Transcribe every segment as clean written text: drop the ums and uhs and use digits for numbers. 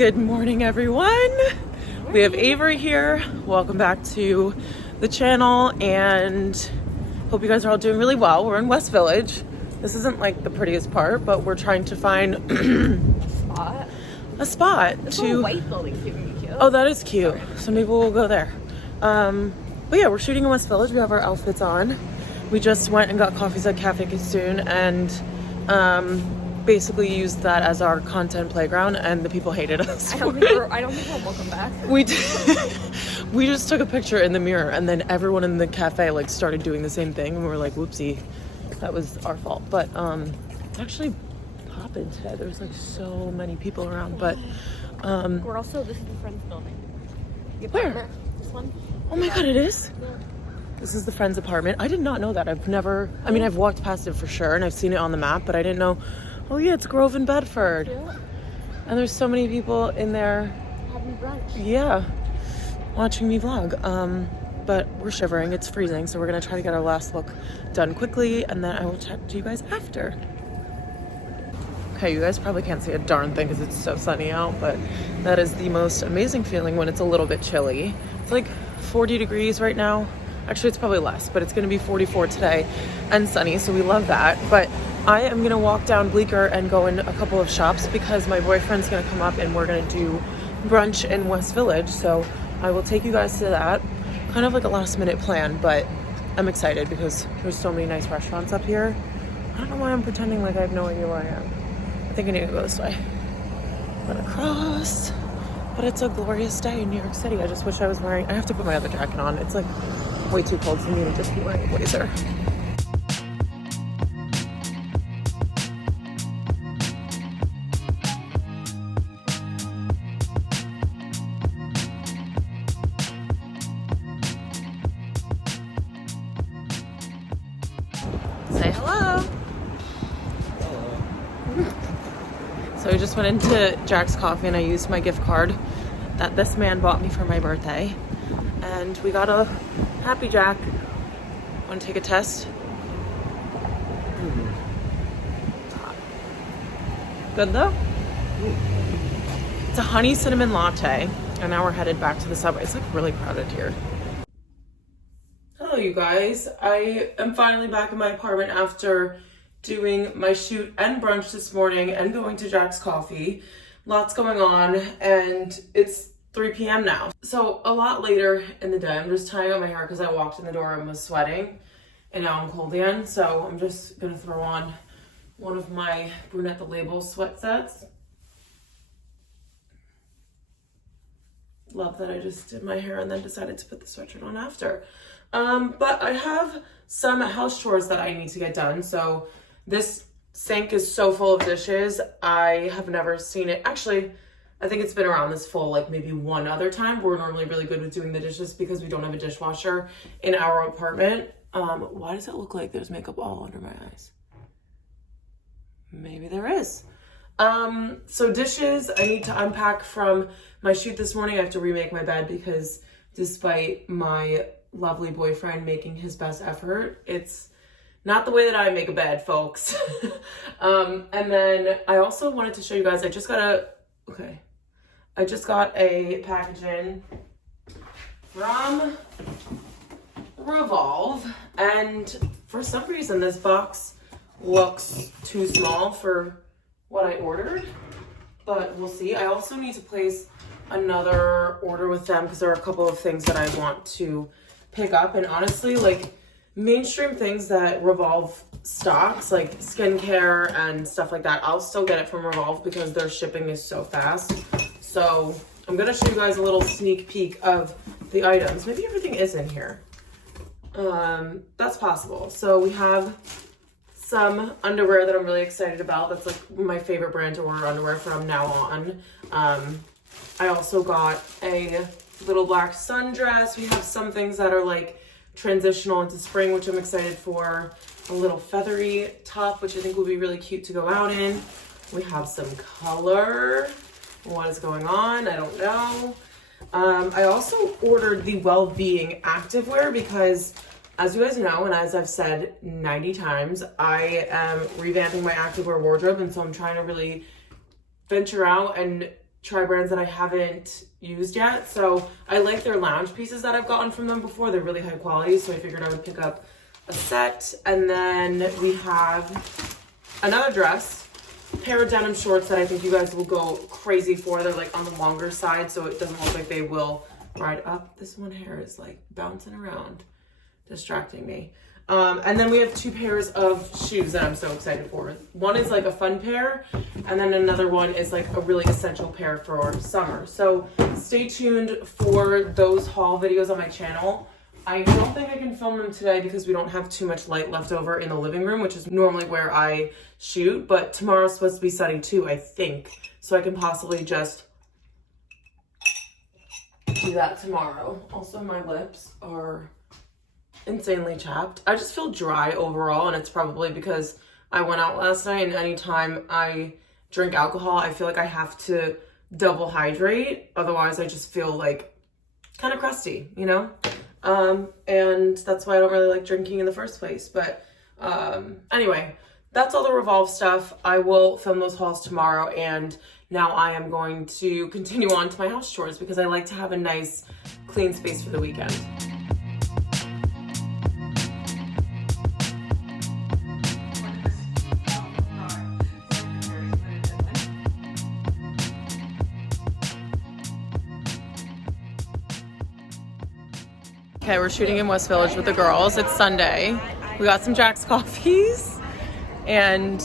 Good morning, everyone. We have Avery here. Welcome back to the channel, and hope you guys are all doing really well. We're in West Village. This isn't like the prettiest part, but we're trying to find a spot to. White building's even cute. Oh, that is cute. So maybe we'll go there. But yeah, we're shooting in West Village. We have our outfits on. We just went and got coffees at Cafe Castoon and basically used that as our content playground, and the people hated us. I don't think we'll welcome back. We just took a picture in the mirror, and then everyone in the cafe like started doing the same thing, and we were like, whoopsie, that was our fault. But it's actually popping today. There's like so many people around. But We're also, this is the Friends building. The apartment. Where? This one. Oh my god, it is? Yeah. This is the Friends apartment. I did not know that. I've walked past it for sure, and I've seen it on the map, but I didn't know. Oh yeah, it's Grove and Bedford. Yeah. And there's so many people in there. Having brunch. Yeah, watching me vlog. But we're shivering. It's freezing, so we're gonna try to get our last look done quickly, and then I will chat to you guys after. Okay, you guys probably can't see a darn thing because it's so sunny out, but that is the most amazing feeling when it's a little bit chilly. It's like 40 degrees right now. Actually, it's probably less, but it's gonna be 44 today and sunny, so we love that. But I am gonna walk down Bleecker and go in a couple of shops because my boyfriend's gonna come up and we're gonna do brunch in West Village. So I will take you guys to that. Kind of like a last minute plan, but I'm excited because there's so many nice restaurants up here. I don't know why I'm pretending like I have no idea where I am. I think I need to go this way. Gonna cross. But it's a glorious day in New York City. I just wish I was wearing, I have to put my other jacket on. It's like way too cold for me to just be wearing a blazer. Say hello. So I just went into Jack's Coffee and I used my gift card that this man bought me for my birthday. And we got a Happy Jack. Want to take a test? Good though? It's a honey cinnamon latte. And now we're headed back to the subway. It's like really crowded here. Hello you guys. I am finally back in my apartment after doing my shoot and brunch this morning and going to Jack's Coffee. Lots going on, and it's 3 p.m. now. So a lot later in the day, I'm just tying up my hair because I walked in the door and was sweating, and now I'm cold again. So I'm just gonna throw on one of my Brunette the Label sweat sets. Love that I just did my hair and then decided to put the sweatshirt on after. But I have some house chores that I need to get done. So this sink is so full of dishes. I have never seen it. Actually, I think it's been around this full like maybe one other time. We're normally really good with doing the dishes because we don't have a dishwasher in our apartment. Why does it look like there's makeup all under my eyes? Maybe there is. So dishes, I need to unpack from my shoot this morning. I have to remake my bed because despite my lovely boyfriend making his best effort, it's not the way that I make a bed, folks. And then I also wanted to show you guys, I just got a package in from Revolve, and for some reason this box looks too small for what I ordered, but we'll see. I also need to place another order with them because there are a couple of things that I want to pick up, and honestly, like mainstream things that Revolve stocks, like skincare and stuff like that, I'll still get it from Revolve because their shipping is so fast. So I'm gonna show you guys a little sneak peek of the items. Maybe everything is in here. That's possible. So we have some underwear that I'm really excited about. That's like my favorite brand to order underwear from now on. I also got a little black sundress. We have some things that are like transitional into spring, which I'm excited for. A little feathery top, which I think will be really cute to go out in. We have some color. What is going on? I don't know. I also ordered the Well-Being activewear because, as you guys know, and as I've said 90 times, I am revamping my activewear wardrobe, and so I'm trying to really venture out and try brands that I haven't used yet. So I like their lounge pieces that I've gotten from them before. They're really high quality, so I figured I would pick up a set. And then we have another dress, pair of denim shorts that I think you guys will go crazy for. They're like on the longer side, so it doesn't look like they will ride up. This one hair is like bouncing around, distracting me. And then we have 2 pairs of shoes that I'm so excited for. One is like a fun pair, and then another one is like a really essential pair for summer. So stay tuned for those haul videos on my channel. I don't think I can film them today because we don't have too much light left over in the living room, which is normally where I shoot, but tomorrow's supposed to be sunny too, I think. So I can possibly just do that tomorrow. Also, my lips are insanely chapped. I just feel dry overall, and it's probably because I went out last night, and anytime I drink alcohol, I feel like I have to double hydrate. Otherwise, I just feel like kind of crusty, you know? And that's why I don't really like drinking in the first place. But anyway, that's all the Revolve stuff. I will film those hauls tomorrow, and now I am going to continue on to my house chores because I like to have a nice clean space for the weekend. Okay, we're shooting in West Village with the girls. It's Sunday. We got some Jack's coffees, and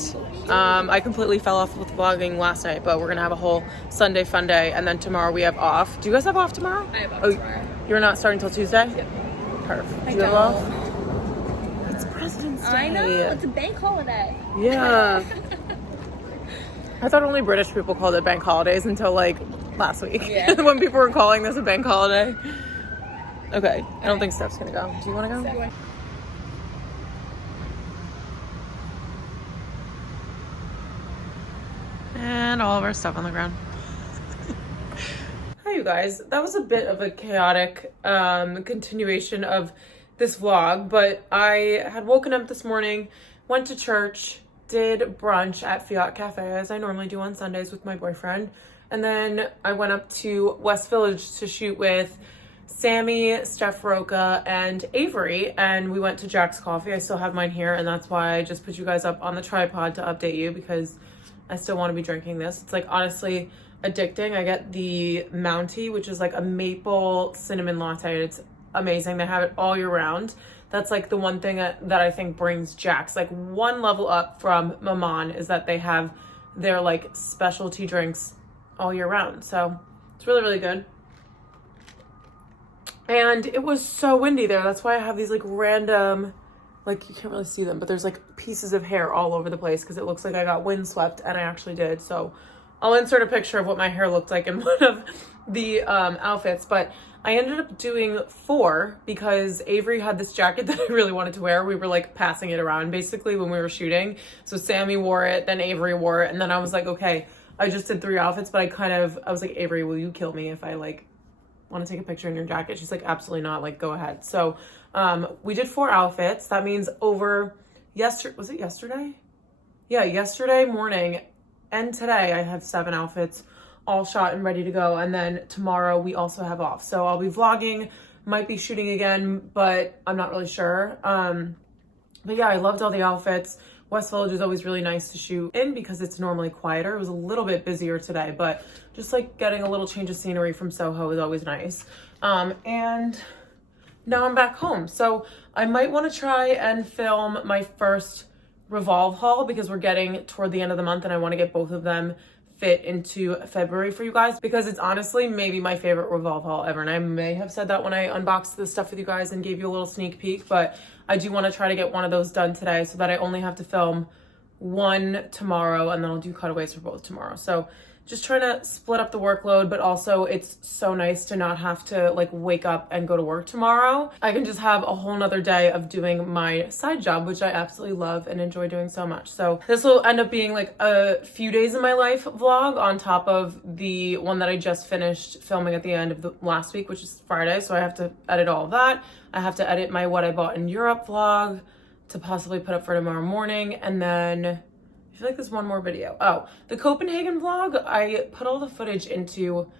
I completely fell off with vlogging last night, but we're gonna have a whole Sunday fun day, and then tomorrow we have off. Do you guys have off tomorrow? I have off tomorrow. You're not starting till Tuesday? Yep. Perfect. I Do you have don't. off? It's President's Day. I know, it's a bank holiday. Yeah. I thought only British people called it bank holidays until like last week. Yeah. When people were calling this a bank holiday. Okay, I don't think Steph's gonna go. Do you wanna go? And all of our stuff on the ground. Hi you guys, that was a bit of a chaotic continuation of this vlog, but I had woken up this morning, went to church, did brunch at Fiat Cafe as I normally do on Sundays with my boyfriend, and then I went up to West Village to shoot with Sammy, Steph Roca, and Avery, and we went to Jack's Coffee. I still have mine here, and that's why I just put you guys up on the tripod to update you because I still want to be drinking this. It's like honestly addicting. I get the Mountie, which is like a maple cinnamon latte. It's amazing. They have it all year round. That's like the one thing that I think brings Jack's like one level up from Maman is that they have their like specialty drinks all year round. So it's really, really good. And it was so windy there. That's why I have these like random, like you can't really see them, but there's like pieces of hair all over the place because it looks like I got windswept, and I actually did. So I'll insert a picture of what my hair looked like in one of the outfits. But I ended up doing 4 because Avery had this jacket that I really wanted to wear. We were like passing it around basically when we were shooting. So Sammy wore it, then Avery wore it, and then I was like, okay, I just did 3 outfits, but I was like, Avery, will you kill me if I like want to take a picture in your jacket? She's like, absolutely not, like go ahead. So we did 4 outfits. That means over was it yesterday? Yeah, yesterday morning and today I have 7 outfits all shot and ready to go, and then tomorrow we also have off. So I'll be vlogging, might be shooting again, but I'm not really sure. But yeah, I loved all the outfits. West Village is always really nice to shoot in because it's normally quieter. It was a little bit busier today, but just like getting a little change of scenery from Soho is always nice. And now I'm back home. So I might want to try and film my first Revolve haul because we're getting toward the end of the month and I want to get both of them fit into February for you guys because it's honestly maybe my favorite Revolve haul ever. And I may have said that when I unboxed this stuff with you guys and gave you a little sneak peek, but I do want to try to get one of those done today so that I only have to film one tomorrow and then I'll do cutaways for both tomorrow. So just trying to split up the workload, but also it's so nice to not have to like wake up and go to work tomorrow. I can just have a whole nother day of doing my side job, which I absolutely love and enjoy doing so much. So this will end up being like a few days in my life vlog on top of the one that I just finished filming at the end of the last week, which is Friday. So I have to edit all of that. I have to edit my what I bought in Europe vlog to possibly put up for tomorrow morning. And then I feel like there's one more video. Oh, the Copenhagen vlog, I put all the footage into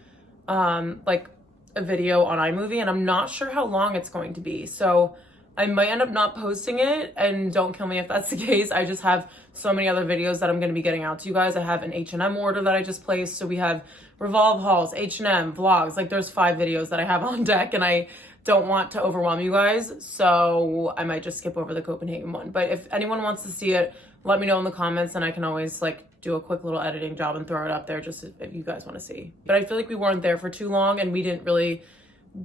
like a video on iMovie, and I'm not sure how long it's going to be. So I might end up not posting it, and don't kill me if that's the case. I just have so many other videos that I'm going to be getting out to you guys. I have an H&M order that I just placed. So we have Revolve hauls, H&M, vlogs. Like there's 5 videos that I have on deck, and I don't want to overwhelm you guys. So I might just skip over the Copenhagen one. But if anyone wants to see it, let me know in the comments, and I can always like do a quick little editing job and throw it up there just if you guys want to see. But I feel like we weren't there for too long and we didn't really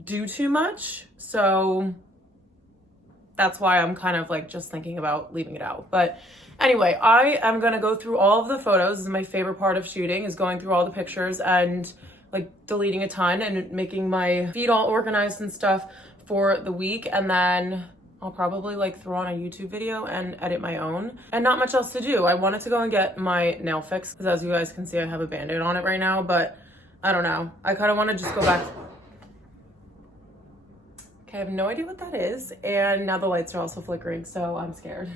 do too much. So that's why I'm kind of like just thinking about leaving it out. But anyway, I am going to go through all of the photos. This is my favorite part of shooting, is going through all the pictures and like deleting a ton and making my feed all organized and stuff for the week. And then I'll probably like throw on a YouTube video and edit my own, and not much else to do. I wanted to go and get my nail fixed because, as you guys can see, I have a band-aid on it right now, but I don't know. I kind of want to just go back. Okay, I have no idea what that is, and now the lights are also flickering, so I'm scared.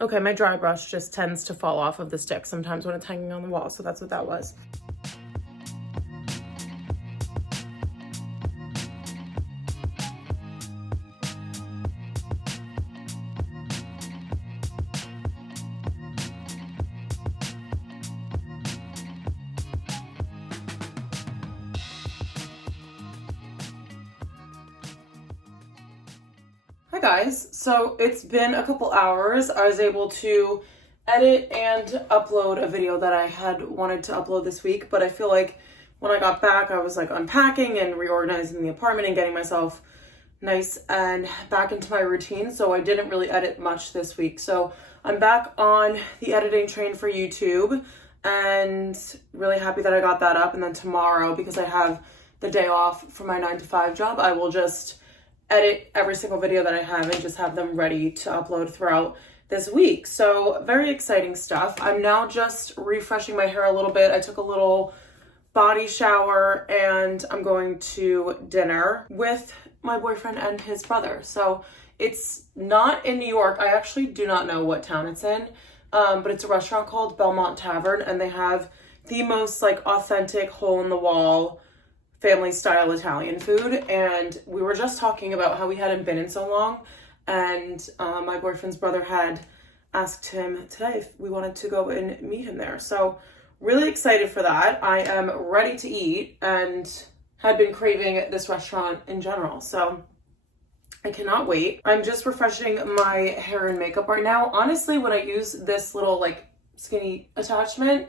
Okay, my dry brush just tends to fall off of the stick sometimes when it's hanging on the wall, so that's what that was. Hi guys, so it's been a couple hours. I was able to edit and upload a video that I had wanted to upload this week, but I feel like when I got back, I was like unpacking and reorganizing the apartment and getting myself nice and back into my routine, so I didn't really edit much this week. So I'm back on the editing train for YouTube and really happy that I got that up. And then tomorrow, because I have the day off from my 9-to-5 job, I will just edit every single video that I have and just have them ready to upload throughout this week. So very exciting stuff. I'm now just refreshing my hair a little bit. I took a little body shower and I'm going to dinner with my boyfriend and his brother. So it's not in New York. I actually do not know what town it's in, but it's a restaurant called Belmont Tavern, and they have the most like authentic hole in the wall family style Italian food. And we were just talking about how we hadn't been in so long, and my boyfriend's brother had asked him today if we wanted to go and meet him there. So really excited for that. I am ready to eat and had been craving this restaurant in general, so I cannot wait. I'm just refreshing my hair and makeup right now. Honestly, when I use this little like skinny attachment,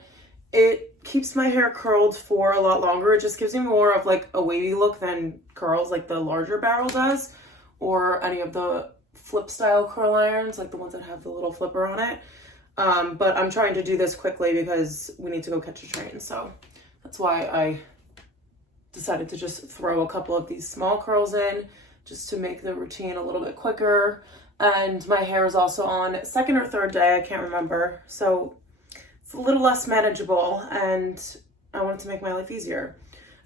it keeps my hair curled for a lot longer. It just gives me more of like a wavy look than curls like the larger barrel does, or any of the flip style curl irons, like the ones that have the little flipper on it. But I'm trying to do this quickly because we need to go catch a train. So that's why I decided to just throw a couple of these small curls in just to make the routine a little bit quicker. And my hair is also on second or third day, I can't remember. So it's a little less manageable, and I wanted to make my life easier.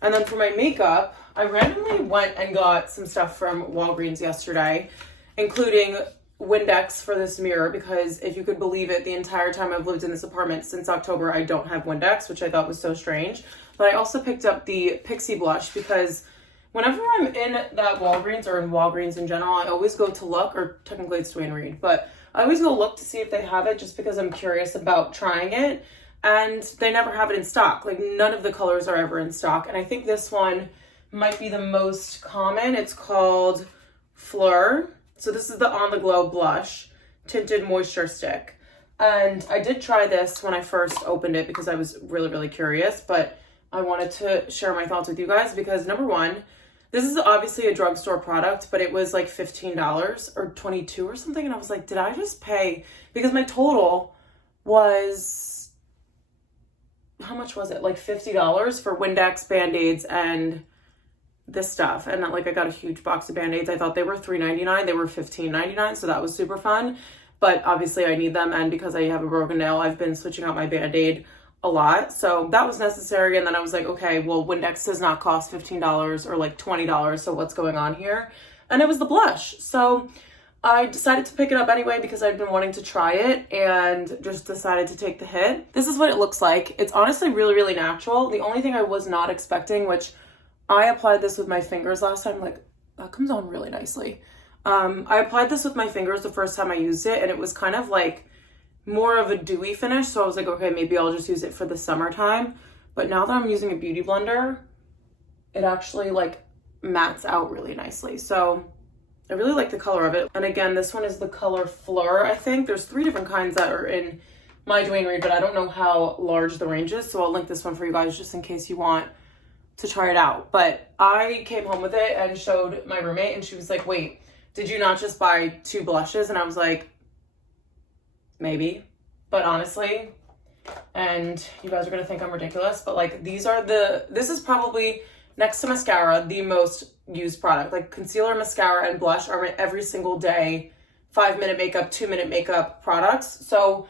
And then for my makeup, I randomly went and got some stuff from Walgreens yesterday, including Windex for this mirror, because if you could believe it, the entire time I've lived in this apartment since October, I don't have Windex, which I thought was so strange. But I also picked up the Pixie blush because whenever I'm in that Walgreens, or in Walgreens in general, I always go to look, or technically it's Duane Reade, but I always go look to see if they have it just because I'm curious about trying it, and they never have it in stock. Like none of the colors are ever in stock, and I think this one might be the most common. It's called Fleur. So this is the On the Glow blush tinted moisture stick, and I did try this when I first opened it because I was really, really curious, but I wanted to share my thoughts with you guys because number one, this is obviously a drugstore product, but it was like $15 or $22 or something. And I was like, did I just pay? Because my total was, how much was it? Like $50 for Windex, Band-Aids, and this stuff. And like I got a huge box of Band-Aids. I thought they were $3.99. They were $15.99. So that was super fun. But obviously I need them. And because I have a broken nail, I've been switching out my Band-Aid a lot. So that was necessary. And then I was like, okay, well, Windex does not cost $15 or like $20. So what's going on here? And it was the blush. So I decided to pick it up anyway because I've been wanting to try it and just decided to take the hit. This is what it looks like. It's honestly really, really natural. The only thing I was not expecting, which I applied this with my fingers last time, like that comes on really nicely. I applied this with my fingers the first time I used it and it was kind of like more of a dewy finish. So I was like, okay, maybe I'll just use it for the summertime. But now that I'm using a beauty blender, it actually like mattes out really nicely. So I really like the color of it. And again, this one is the color Fleur, I think. There's 3 different kinds that are in my Dwayne Reed, but I don't know how large the range is. So I'll link this one for you guys just in case you want to try it out. But I came home with it and showed my roommate and she was like, wait, did you not just buy 2 blushes? And I was like, maybe. But honestly, and you guys are going to think I'm ridiculous, but like this is probably next to mascara, the most used product. Like concealer, mascara, and blush are my every single day 5-minute makeup, 2-minute makeup products. So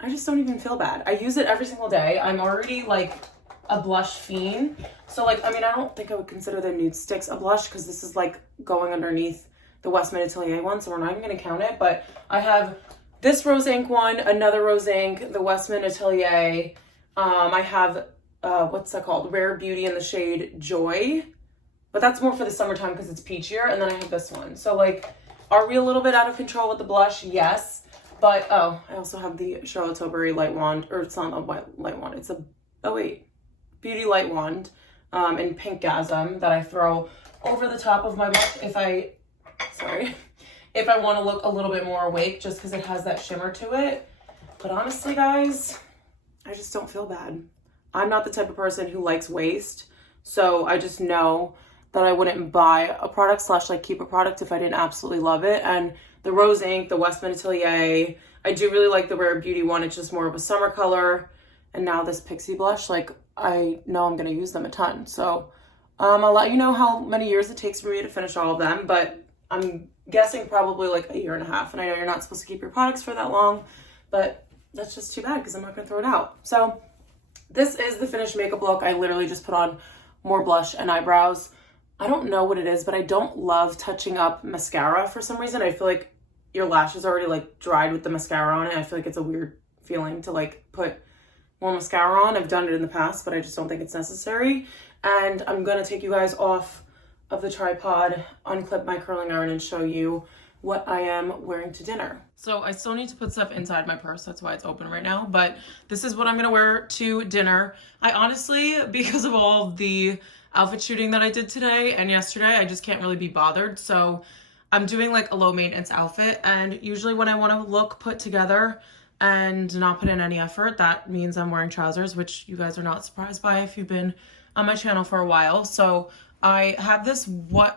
I just don't even feel bad. I use it every single day. I'm already like a blush fiend. So like, I mean, I don't think I would consider the nude sticks a blush because this is like going underneath the Westman Atelier one. So we're not even going to count it. But I have this Rose Inc one, another Rose Inc, the Westman Atelier. I have what's that called? Rare Beauty in the shade Joy. But that's more for the summertime because it's peachier. And then I have this one. So like, are we a little bit out of control with the blush? Yes. But, oh, I also have the Charlotte Tilbury Light Wand. Or it's not a light wand. It's a, oh wait, Beauty Light Wand in Pink Gasm that I throw over the top of my blush if I want to look a little bit more awake just because it has that shimmer to it. But honestly, guys, I just don't feel bad. I'm not the type of person who likes waste. So I just know that I wouldn't buy a product / like keep a product if I didn't absolutely love it. And the Rose Inc, the Westman Atelier, I do really like the Rare Beauty one. It's just more of a summer color. And now this Pixie blush, like I know I'm going to use them a ton. So I'll let you know how many years it takes for me to finish all of them. But I'm guessing probably like a year and a half. And I know you're not supposed to keep your products for that long. But that's just too bad because I'm not going to throw it out. So this is the finished makeup look. I literally just put on more blush and eyebrows. I don't know what it is, but I don't love touching up mascara for some reason. I feel like your lashes already like dried with the mascara on it. I feel like it's a weird feeling to like put more mascara on. I've done it in the past, but I just don't think it's necessary. And I'm going to take you guys off of the tripod, unclip my curling iron and show you what I am wearing to dinner. So I still need to put stuff inside my purse. That's why it's open right now. But this is what I'm going to wear to dinner. I honestly, because of all the outfit shooting that I did today and yesterday, I just can't really be bothered. So I'm doing like a low maintenance outfit. And usually when I want to look put together and not put in any effort, that means I'm wearing trousers, which you guys are not surprised by if you've been on my channel for a while. So I have this wool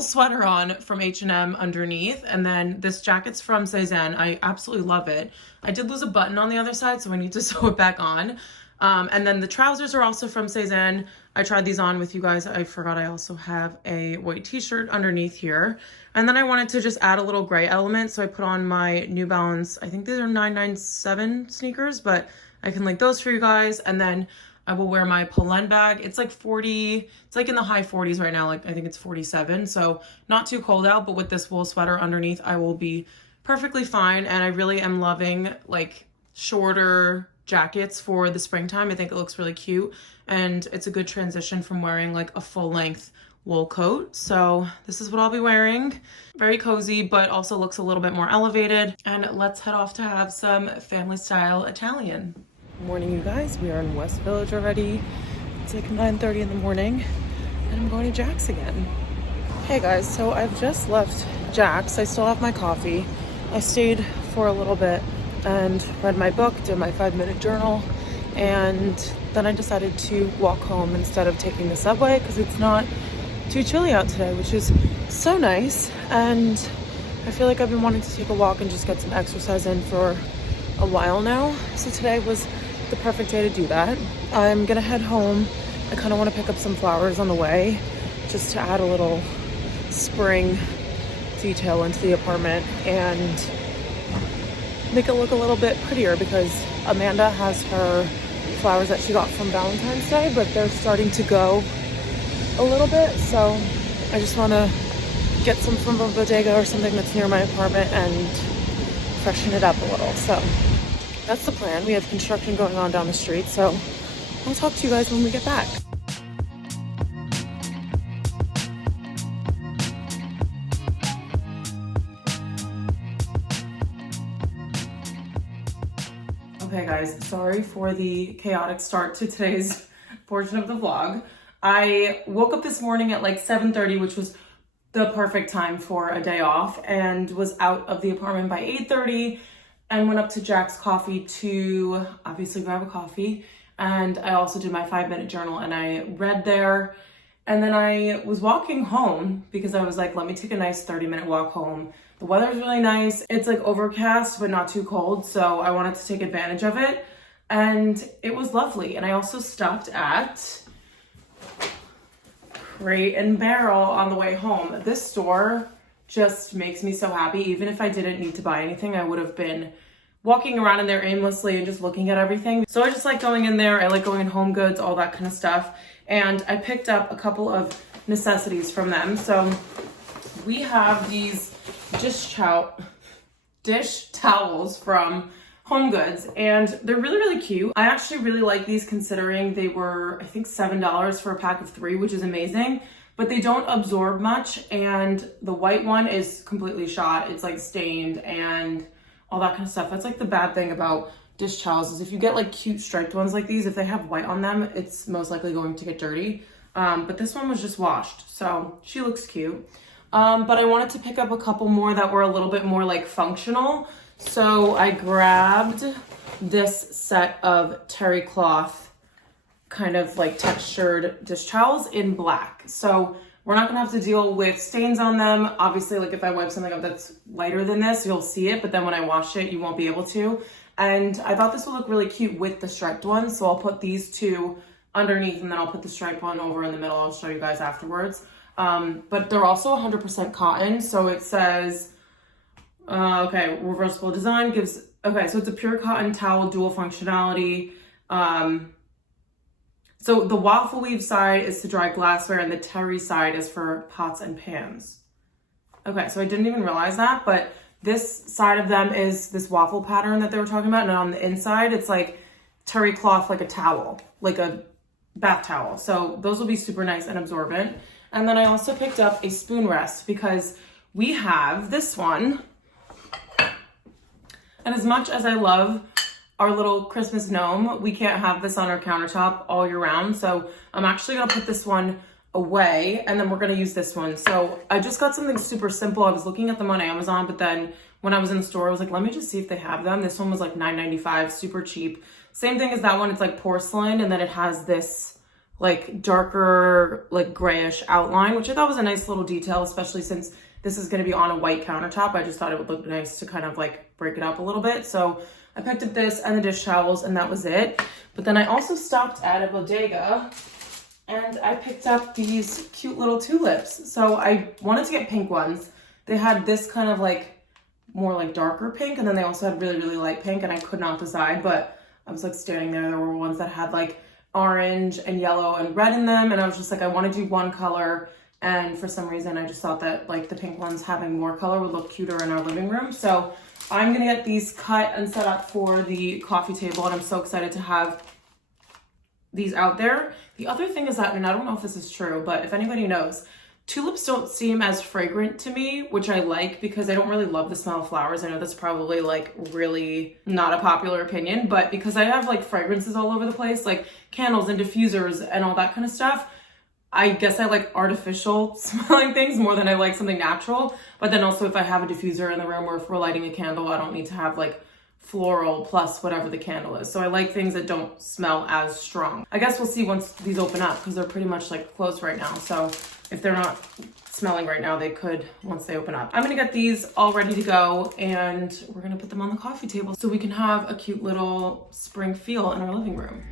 sweater on from H&M underneath, and then this jacket's from Cézanne. I absolutely love it. I did lose a button on the other side, so I need to sew it back on. And then the trousers are also from Cézanne. I tried these on with you guys. I forgot I also have a white t-shirt underneath here. And then I wanted to just add a little gray element, so I put on my New Balance, I think these are 997 sneakers, but I can link those for you guys. And then I will wear my Polen bag. It's like 40, it's like in the high 40s right now. Like I think it's 47. So not too cold out, but with this wool sweater underneath, I will be perfectly fine. And I really am loving like shorter jackets for the springtime. I think it looks really cute. And it's a good transition from wearing like a full length wool coat. So this is what I'll be wearing. Very cozy, but also looks a little bit more elevated. And let's head off to have some family style Italian. Morning, you guys. We are in West Village already. It's like 9:30 in the morning and I'm going to Jack's again. Hey guys, so I've just left Jack's. I still have my coffee. I stayed for a little bit and read my book, did my 5-minute journal, and then I decided to walk home instead of taking the subway because it's not too chilly out today, which is so nice. And I feel like I've been wanting to take a walk and just get some exercise in for a while now. So today was the perfect day to do that. I'm gonna head home. I kind of want to pick up some flowers on the way just to add a little spring detail into the apartment and make it look a little bit prettier because Amanda has her flowers that she got from Valentine's Day, but they're starting to go a little bit. So I just want to get some from a bodega or something that's near my apartment and freshen it up a little. So that's the plan. We have construction going on down the street, so I'll talk to you guys when we get back. Okay guys, sorry for the chaotic start to today's portion of the vlog. I woke up this morning at like 7:30, which was the perfect time for a day off, and was out of the apartment by 8:30 and went up to Jack's Coffee to obviously grab a coffee. And I also did my 5-minute journal and I read there. And then I was walking home because I was like, let me take a nice 30-minute walk home. The weather's really nice. It's like overcast, but not too cold. So I wanted to take advantage of it. And it was lovely. And I also stopped at Crate and Barrel on the way home. This store just makes me so happy. Even if I didn't need to buy anything, I would have been walking around in there aimlessly and just looking at everything. So I just like going in there. I like going in Home Goods, all that kind of stuff. And I picked up a couple of necessities from them. So we have these dish towels from Home Goods, and they're really, really cute. I actually really like these considering they were, I think, $7 for a pack of 3, which is amazing, but they don't absorb much. And the white one is completely shot. It's like stained and all that kind of stuff. That's like the bad thing about dish towels is if you get like cute striped ones like these, if they have white on them, it's most likely going to get dirty. But this one was just washed, so she looks cute. But I wanted to pick up a couple more that were a little bit more like functional. So I grabbed this set of terry cloth kind of like textured dish towels in black. So we're not gonna have to deal with stains on them. Obviously, like if I wipe something up that's lighter than this, you'll see it, but then when I wash it, you won't be able to. And I thought this would look really cute with the striped one. So I'll put these two underneath and then I'll put the striped one over in the middle. I'll show you guys afterwards. But they're also 100% cotton. So it says, okay, reversible design gives, okay, so it's a pure cotton towel, dual functionality. So the waffle weave side is to dry glassware and the terry side is for pots and pans. Okay, so I didn't even realize that, but this side of them is this waffle pattern that they were talking about. And on the inside, it's like terry cloth, like a towel, like a bath towel. So those will be super nice and absorbent. And then I also picked up a spoon rest because we have this one. And as much as I love our little Christmas gnome, we can't have this on our countertop all year round. So I'm actually gonna put this one away and then we're gonna use this one. So I just got something super simple. I was looking at them on Amazon, but then when I was in the store, I was like, let me just see if they have them. This one was like $9.95, super cheap. Same thing as that one, it's like porcelain, and then it has this like darker, like grayish outline, which I thought was a nice little detail, especially since this is gonna be on a white countertop. I just thought it would look nice to kind of like break it up a little bit. So I picked up this and the dish towels and that was it. But then I also stopped at a bodega and I picked up these cute little tulips. So I wanted to get pink ones. They had this kind of like more like darker pink, and then they also had really, really light pink, and I could not decide, but I was like standing there. There were ones that had like orange and yellow and red in them, and I was just like, I want to do one color, and for some reason I just thought that like the pink ones having more color would look cuter in our living room. So I'm gonna get these cut and set up for the coffee table, and I'm so excited to have these out there. The other thing is that, and I don't know if this is true, but if anybody knows, tulips don't seem as fragrant to me, which I like because I don't really love the smell of flowers. I know that's probably like really not a popular opinion, but because I have like fragrances all over the place, like candles and diffusers and all that kind of stuff, I guess I like artificial smelling things more than I like something natural. But then also if I have a diffuser in the room or if we're lighting a candle, I don't need to have like floral plus whatever the candle is. So I like things that don't smell as strong. I guess we'll see once these open up because they're pretty much like closed right now. So if they're not smelling right now, they could once they open up. I'm gonna get these all ready to go and we're gonna put them on the coffee table so we can have a cute little spring feel in our living room.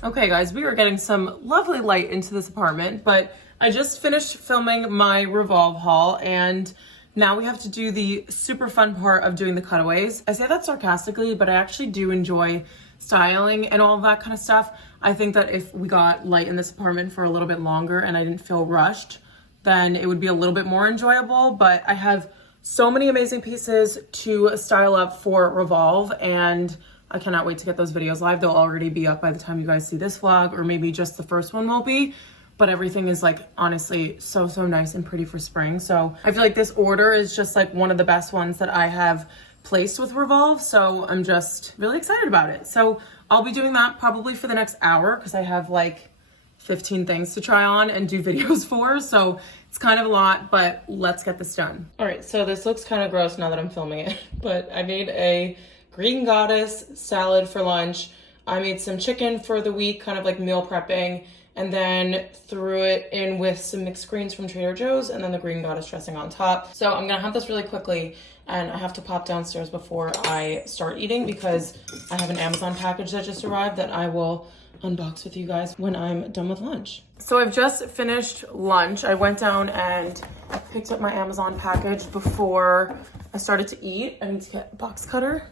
Okay guys, we are getting some lovely light into this apartment, but I just finished filming my Revolve haul and now we have to do the super fun part of doing the cutaways. I say that sarcastically, but I actually do enjoy styling and all of that kind of stuff. I think that if we got light in this apartment for a little bit longer and I didn't feel rushed, then it would be a little bit more enjoyable. But I have so many amazing pieces to style up for Revolve and I cannot wait to get those videos live. They'll already be up by the time you guys see this vlog, or maybe just the first one will be. But everything is like honestly so nice and pretty for spring. So I feel like this order is just like one of the best ones that I have placed with Revolve. So I'm just really excited about it. So I'll be doing that probably for the next hour because I have like 15 things to try on and do videos for. So it's kind of a lot, but let's get this done. All right, so this looks kind of gross now that I'm filming it, but I made a Green Goddess salad for lunch. I made some chicken for the week, kind of like meal prepping, and then threw it in with some mixed greens from Trader Joe's and then the Green Goddess dressing on top. So I'm gonna have this really quickly and I have to pop downstairs before I start eating because I have an Amazon package that just arrived that I will unbox with you guys when I'm done with lunch. So I've just finished lunch. I went down and picked up my Amazon package before I started to eat. I need to get a box cutter.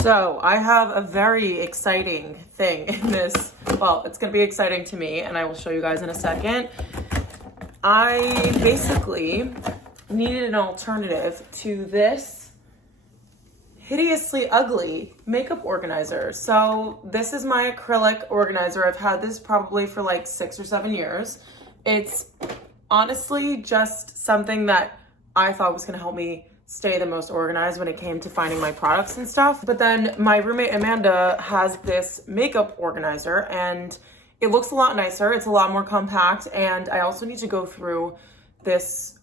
So I have a very exciting thing in this. Well, it's gonna be exciting to me and I will show you guys in a second. I basically needed an alternative to this hideously ugly makeup organizer. So this is my acrylic organizer. I've had this probably for like 6 or 7 years. It's honestly just something that I thought was gonna help me stay the most organized when it came to finding my products and stuff. But then my roommate Amanda has this makeup organizer and it looks a lot nicer. It's a lot more compact. And I also need to go through this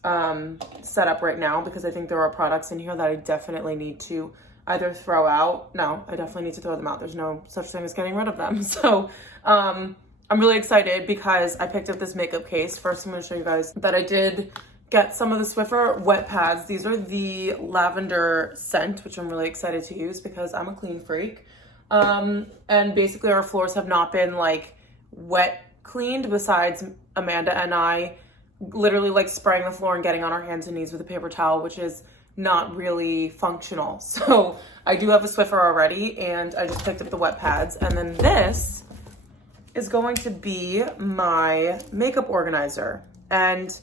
setup right now because I think there are products in here that I definitely need to either throw out. No, I definitely need to throw them out. There's no such thing as getting rid of them. So I'm really excited because I picked up this makeup case. First, I'm gonna show you guys that I did get some of the Swiffer wet pads. These are the lavender scent, which I'm really excited to use because I'm a clean freak. And basically our floors have not been like wet cleaned besides Amanda and I literally like spraying the floor and getting on our hands and knees with a paper towel, which is not really functional. So I do have a Swiffer already and I just picked up the wet pads. And then this is going to be my makeup organizer. And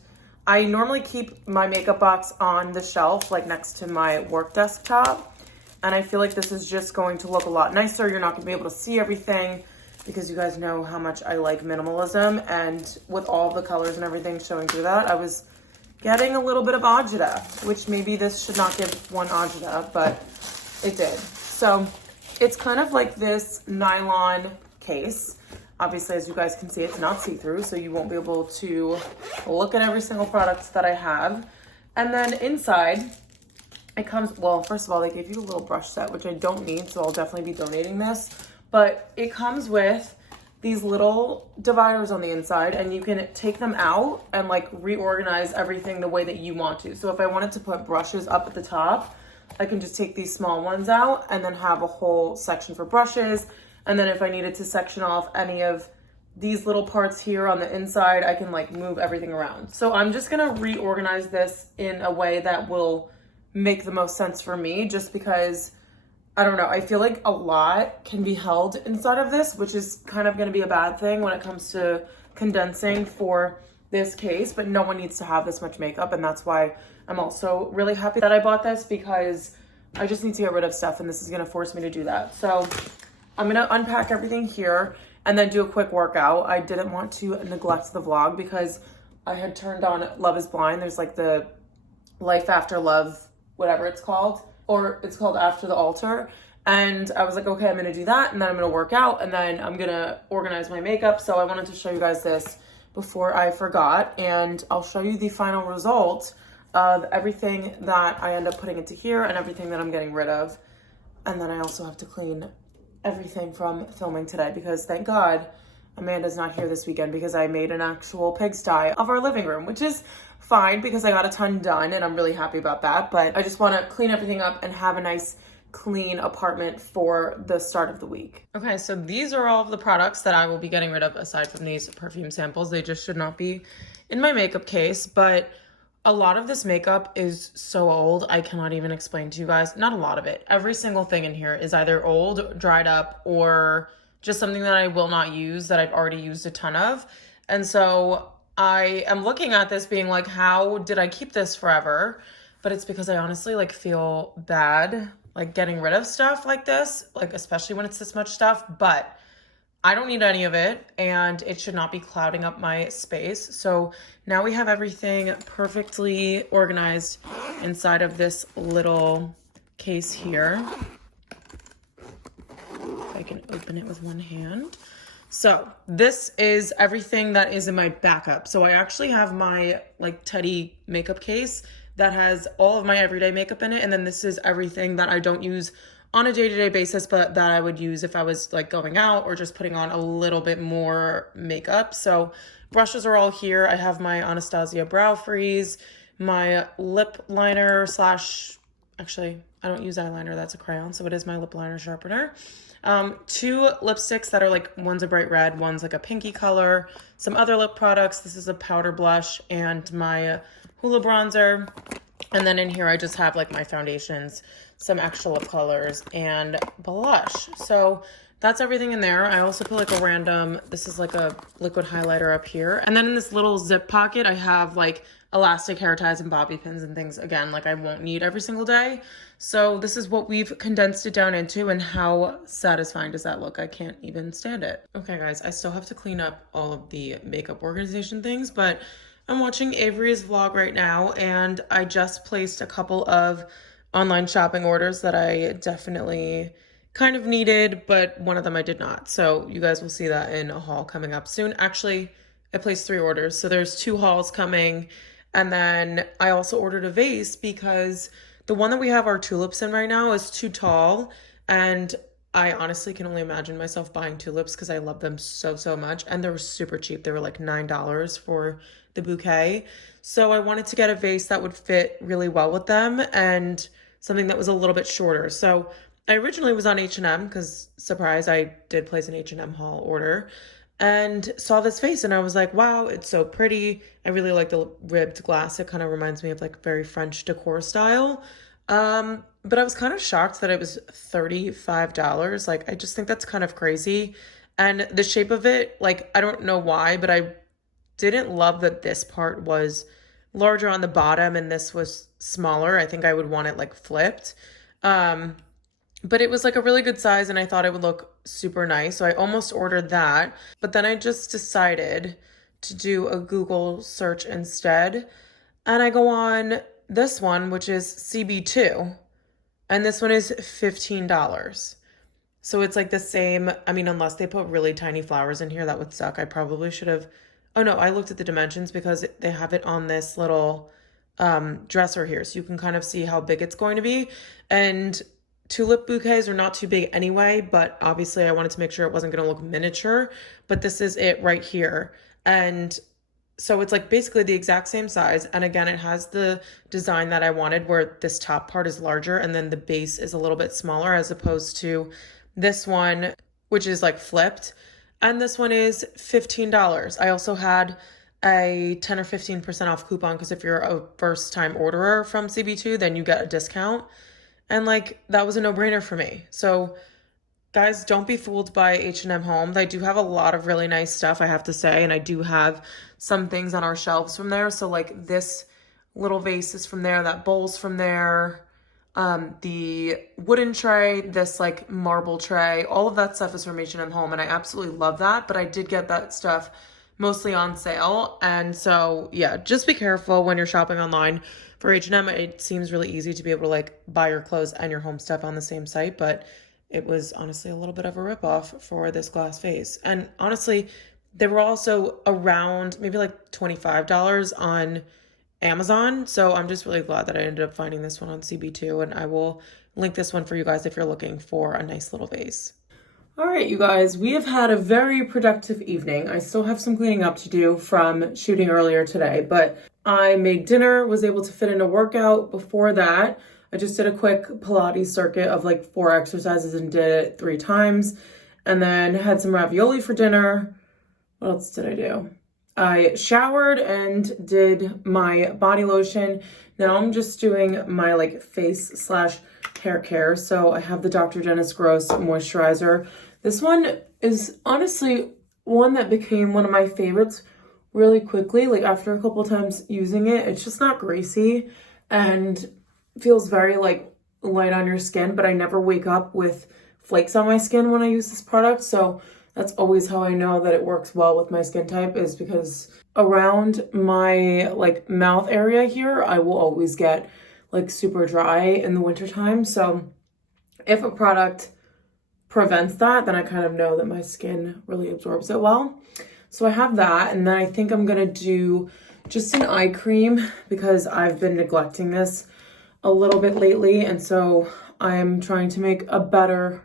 I normally keep my makeup box on the shelf, like next to my work desktop. And I feel like this is just going to look a lot nicer. You're not gonna be able to see everything because you guys know how much I like minimalism. And with all the colors and everything showing through that, I was getting a little bit of agita, which maybe this should not give one agita, but it did. So it's kind of like this nylon case. Obviously, as you guys can see, it's not see-through, so you won't be able to look at every single product that I have. And then inside, it comes, well, first of all, they gave you a little brush set, which I don't need, so I'll definitely be donating this. But it comes with these little dividers on the inside, and you can take them out and like reorganize everything the way that you want to. So if I wanted to put brushes up at the top, I can just take these small ones out and then have a whole section for brushes. And then if I needed to section off any of these little parts here on the inside, I can like move everything around. So I'm just gonna reorganize this in a way that will make the most sense for me, just because, I don't know, I feel like a lot can be held inside of this, which is kind of gonna be a bad thing when it comes to condensing for this case, but no one needs to have this much makeup. And that's why I'm also really happy that I bought this, because I just need to get rid of stuff and this is gonna force me to do that. So I'm gonna unpack everything here and then do a quick workout. I didn't want to neglect the vlog because I had turned on Love is Blind. There's like the Life After Love, whatever it's called, or it's called After the Altar. And I was like, okay, I'm gonna do that and then I'm gonna work out and then I'm gonna organize my makeup. So I wanted to show you guys this before I forgot, and I'll show you the final result of everything that I end up putting into here and everything that I'm getting rid of. And then I also have to clean everything from filming today because thank God Amanda's not here this weekend because I made an actual pigsty of our living room, which is fine because I got a ton done and I'm really happy about that. But I just want to clean everything up and have a nice clean apartment for the start of the week. Okay, so these are all of the products that I will be getting rid of aside from these perfume samples. They just should not be in my makeup case, but a lot of this makeup is so old, I cannot even explain to you guys. Not a lot of it. Every single thing in here is either old, dried up, or just something that I will not use that I've already used a ton of. And so I am looking at this being like, how did I keep this forever? But it's because I honestly like feel bad like getting rid of stuff like this, like especially when it's this much stuff, but I don't need any of it and it should not be clouding up my space. So now we have everything perfectly organized inside of this little case here. If I can open it with one hand. So this is everything that is in my backup. So I actually have my like Teddy makeup case that has all of my everyday makeup in it. And then this is everything that I don't use on a day-to-day basis, but that I would use if I was like going out or just putting on a little bit more makeup. So brushes are all here. I have my Anastasia Brow Freeze, my lip liner slash, actually, I don't use eyeliner, that's a crayon. So it is my lip liner sharpener. 2 lipsticks that are like, one's a bright red, one's like a pinky color. Some other lip products. This is a powder blush and my Hoola bronzer. And then in here, I just have like my foundations, some extra lip colors, and blush. So that's everything in there. I also put like a random, this is like a liquid highlighter up here. And then in this little zip pocket, I have like elastic hair ties and bobby pins and things, again, like I won't need every single day. So this is what we've condensed it down into, and how satisfying does that look? I can't even stand it. Okay guys, I still have to clean up all of the makeup organization things, but I'm watching Avery's vlog right now, and I just placed a couple of online shopping orders that I definitely kind of needed, but one of them I did not. So you guys will see that in a haul coming up soon. Actually, I placed 3 orders. So there's 2 hauls coming. And then I also ordered a vase because the one that we have our tulips in right now is too tall. And I honestly can only imagine myself buying tulips because I love them so, so much. And they were super cheap. They were like $9 for the bouquet. So I wanted to get a vase that would fit really well with them and something that was a little bit shorter. So I originally was on H&M because, surprise, I did place an H&M haul order and saw this vase and I was like, wow, it's so pretty. I really like the ribbed glass. It kind of reminds me of like very French decor style. But I was kind of shocked that it was $35. Like, I just think that's kind of crazy. And the shape of it, like, I don't know why, but I didn't love that this part was larger on the bottom and this was smaller. I think I would want it like flipped. But it was like a really good size and I thought it would look super nice. So I almost ordered that, but then I just decided to do a Google search instead. And I go on this one, which is CB2, and this one is $15. So it's like the same, I mean, unless they put really tiny flowers in here, that would suck. I probably should have, oh no, I looked at the dimensions because they have it on this little dresser here. So you can kind of see how big it's going to be. And tulip bouquets are not too big anyway, but obviously I wanted to make sure it wasn't going to look miniature, but this is it right here. And so it's like basically the exact same size. And again, it has the design that I wanted where this top part is larger and then the base is a little bit smaller as opposed to this one, which is like flipped. And this one is $15. I also had a 10 or 15% off coupon because if you're a first time orderer from CB2, then you get a discount. And like, that was a no-brainer for me. So guys, don't be fooled by H&M Home. They do have a lot of really nice stuff, I have to say. And I do have some things on our shelves from there. So like this little vase is from there, that bowl's from there. The wooden tray, this like marble tray, all of that stuff is from H&M Home. And I absolutely love that. But I did get that stuff mostly on sale. And so yeah, just be careful when you're shopping online. For H&M, it seems really easy to be able to like buy your clothes and your home stuff on the same site, but it was honestly a little bit of a ripoff for this glass vase. And honestly, they were also around maybe like $25 on Amazon. So I'm just really glad that I ended up finding this one on CB2, and I will link this one for you guys if you're looking for a nice little vase. All right, you guys, we have had a very productive evening. I still have some cleaning up to do from shooting earlier today, but I made dinner, was able to fit in a workout. Before that, I just did a quick Pilates circuit of like 4 exercises and did it 3 times, and then had some ravioli for dinner. What else did I do? I showered and did my body lotion. Now I'm just doing my like face slash hair care. So I have the Dr. Jenna's Gross moisturizer. This one is honestly one that became one of my favorites really quickly. Like after a couple times using it, it's just not greasy and feels very like light on your skin, but I never wake up with flakes on my skin when I use this product. So that's always how I know that it works well with my skin type, is because around my like mouth area here, I will always get like super dry in the wintertime. So if a product prevents that, then I kind of know that my skin really absorbs it well. So I have that, and then I think I'm gonna do just an eye cream because I've been neglecting this a little bit lately, and so I'm trying to make a better,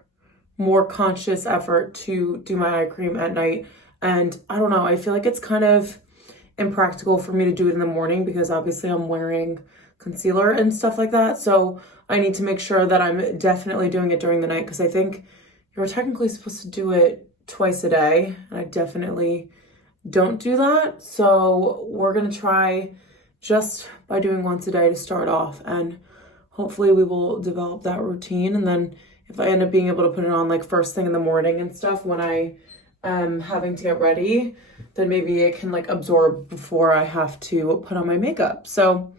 more conscious effort to do my eye cream at night. And I don't know, I feel like it's kind of impractical for me to do it in the morning because obviously I'm wearing concealer and stuff like that. So I need to make sure that I'm definitely doing it during the night, because I think you're technically supposed to do it twice a day, and I definitely don't do that. So we're gonna try just by doing once a day to start off, and hopefully we will develop that routine. And then if I end up being able to put it on like first thing in the morning and stuff when I am having to get ready, then maybe it can like absorb before I have to put on my makeup. So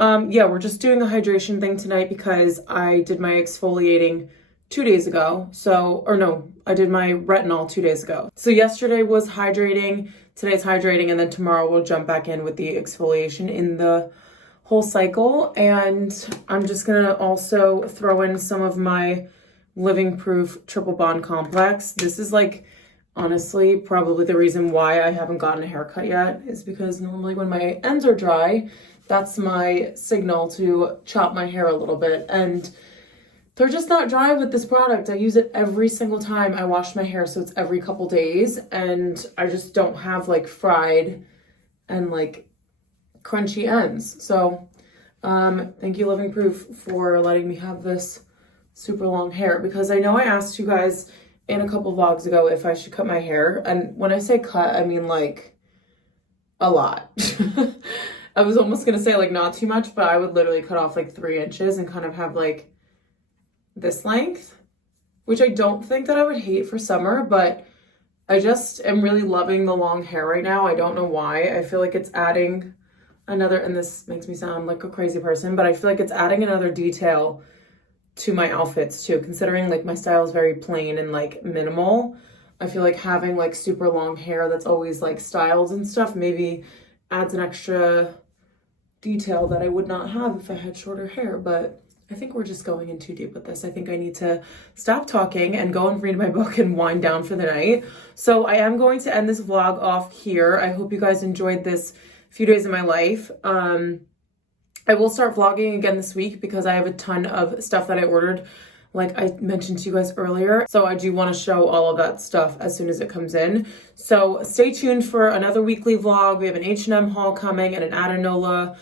yeah, we're just doing a hydration thing tonight because I did my exfoliating 2 days ago. So, or no, I did my retinol 2 days ago. So yesterday was hydrating, today's hydrating, and then tomorrow we'll jump back in with the exfoliation in the whole cycle. And I'm just gonna also throw in some of my Living Proof Triple Bond Complex. This is like, honestly, probably the reason why I haven't gotten a haircut yet, is because normally when my ends are dry, that's my signal to chop my hair a little bit. And they're just not dry with this product. I use it every single time I wash my hair, so it's every couple days, and I just don't have like fried and like crunchy ends. So thank you, Living Proof, for letting me have this super long hair, because I know I asked you guys in a couple vlogs ago if I should cut my hair, and when I say cut, I mean like a lot. I was almost gonna say like not too much, but I would literally cut off like 3 inches and kind of have like this length, which I don't think that I would hate for summer, but I just am really loving the long hair right now. I don't know why. I feel like it's adding another, and this makes me sound like a crazy person, but I feel like it's adding another detail to my outfits too, considering like my style is very plain and like minimal. I feel like having like super long hair that's always like styled and stuff maybe adds an extra detail that I would not have if I had shorter hair. But I think we're just going in too deep with this. I think I need to stop talking and go and read my book and wind down for the night. So I am going to end this vlog off here. I hope you guys enjoyed this few days of my life. I will start vlogging again this week because I have a ton of stuff that I ordered, like I mentioned to you guys earlier. So I do want to show all of that stuff as soon as it comes in. So stay tuned for another weekly vlog. We have an H&M haul coming and an Adenola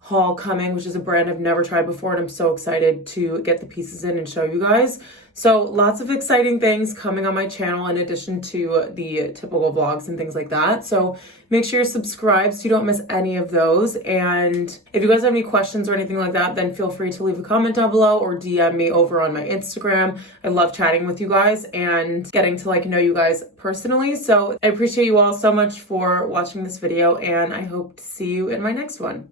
haul coming, which is a brand I've never tried before, and I'm so excited to get the pieces in and show you guys. So lots of exciting things coming on my channel in addition to the typical vlogs and things like that. So make sure you're subscribed so you don't miss any of those. And if you guys have any questions or anything like that, then feel free to leave a comment down below or DM me over on my Instagram. I love chatting with you guys and getting to like know you guys personally. So I appreciate you all so much for watching this video, and I hope to see you in my next one.